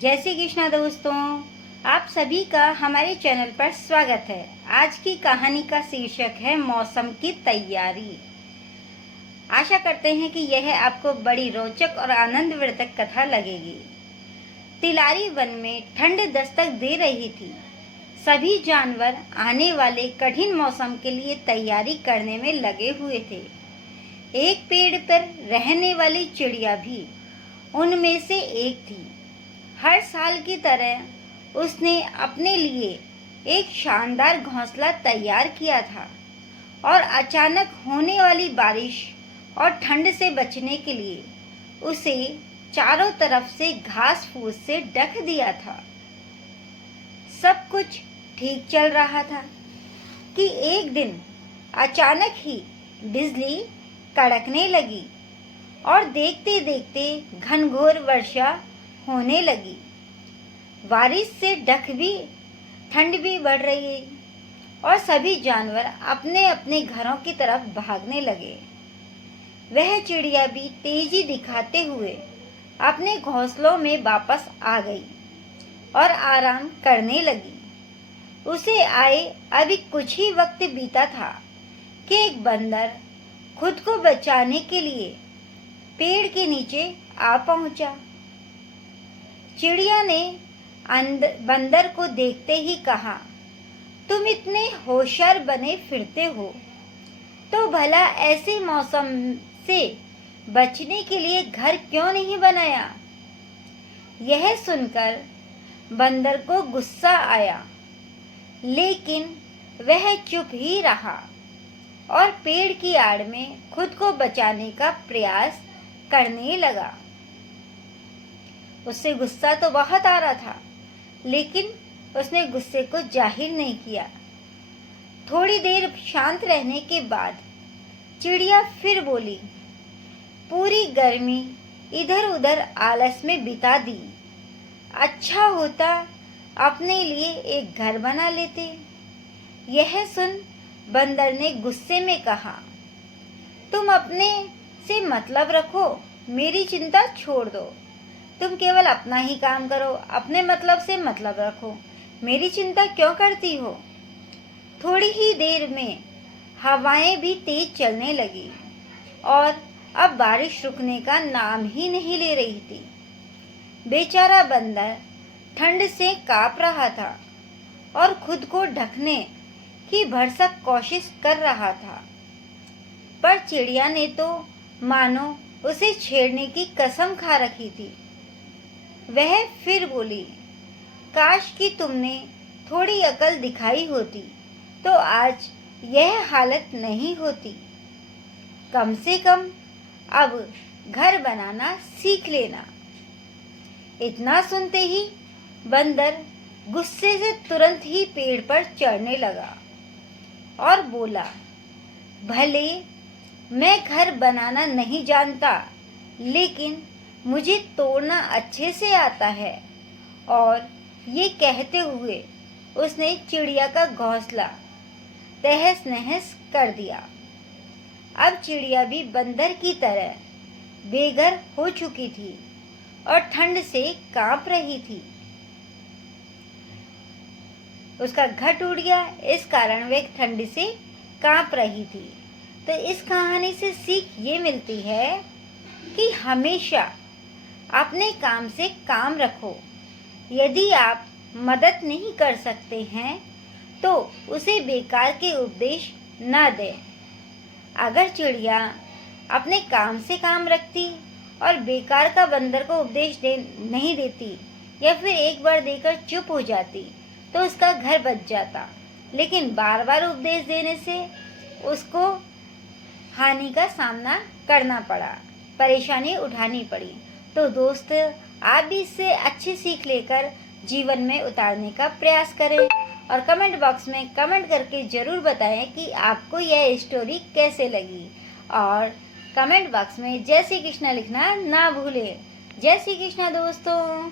जय श्री कृष्णा दोस्तों, आप सभी का हमारे चैनल पर स्वागत है। आज की कहानी का शीर्षक है मौसम की तैयारी। आशा करते हैं कि यह आपको बड़ी रोचक और आनंदवर्धक कथा लगेगी। तिलारी वन में ठंड दस्तक दे रही थी। सभी जानवर आने वाले कठिन मौसम के लिए तैयारी करने में लगे हुए थे। एक पेड़ पर रहने वाली चिड़िया भी उनमें से एक थी। हर साल की तरह उसने अपने लिए एक शानदार घोंसला तैयार किया था और अचानक होने वाली बारिश और ठंड से बचने के लिए उसे चारों तरफ से घास फूस से ढक दिया था। सब कुछ ठीक चल रहा था कि एक दिन अचानक ही बिजली कड़कने लगी और देखते देखते घनघोर वर्षा होने लगी। बारिश से ढक भी ठंड भी बढ़ रही और सभी जानवर अपने अपने घरों की तरफ भागने लगे। वह चिड़िया भी तेजी दिखाते हुए अपने घोंसलों में वापस आ गई और आराम करने लगी। उसे आए अभी कुछ ही वक्त बीता था कि एक बंदर खुद को बचाने के लिए पेड़ के नीचे आ पहुंचा। चिड़िया ने बंदर को देखते ही कहा, तुम इतने होशियार बने फिरते हो तो भला ऐसे मौसम से बचने के लिए घर क्यों नहीं बनाया? यह सुनकर बंदर को गुस्सा आया, लेकिन वह चुप ही रहा और पेड़ की आड़ में खुद को बचाने का प्रयास करने लगा। उससे गुस्सा तो बहुत आ रहा था, लेकिन उसने गुस्से को जाहिर नहीं किया। थोड़ी देर शांत रहने के बाद चिड़िया फिर बोली, पूरी गर्मी इधर उधर आलस में बिता दी। अच्छा होता अपने लिए एक घर बना लेते। यह सुन बंदर ने गुस्से में कहा, तुम अपने से मतलब रखो, मेरी चिंता छोड़ दो। तुम केवल अपना ही काम करो, अपने मतलब से मतलब रखो, मेरी चिंता क्यों करती हो? थोड़ी ही देर में हवाएं भी तेज चलने लगी और अब बारिश रुकने का नाम ही नहीं ले रही थी। बेचारा बंदर ठंड से कांप रहा था और खुद को ढकने की भरसक कोशिश कर रहा था, पर चिड़िया ने तो मानो उसे छेड़ने की कसम खा रखी थी। वह फिर बोली, काश कि तुमने थोड़ी अकल दिखाई होती तो आज यह हालत नहीं होती। कम से कम अब घर बनाना सीख लेना। इतना सुनते ही बंदर गुस्से से तुरंत ही पेड़ पर चढ़ने लगा और बोला, भले मैं घर बनाना नहीं जानता, लेकिन मुझे तोड़ना अच्छे से आता है। और ये कहते हुए उसने चिड़िया का घोंसला तहस नहस कर दिया। अब चिड़िया भी बंदर की तरह बेघर हो चुकी थी और ठंड से कांप रही थी। उसका घर टूट गया, इस कारण वह ठंड से कांप रही थी। तो इस कहानी से सीख ये मिलती है कि हमेशा अपने काम से काम रखो। यदि आप मदद नहीं कर सकते हैं तो उसे बेकार के उपदेश न दें। अगर चिड़िया अपने काम से काम रखती और बेकार का बंदर को उपदेश नहीं देती या फिर एक बार देकर चुप हो जाती तो उसका घर बच जाता, लेकिन बार बार उपदेश देने से उसको हानि का सामना करना पड़ा, परेशानी उठानी पड़ी। तो दोस्त, आप भी इससे अच्छी सीख लेकर जीवन में उतारने का प्रयास करें और कमेंट बॉक्स में कमेंट करके ज़रूर बताएं कि आपको यह स्टोरी कैसे लगी। और कमेंट बॉक्स में जय श्री कृष्णा लिखना ना भूलें। जय श्री कृष्णा दोस्तों।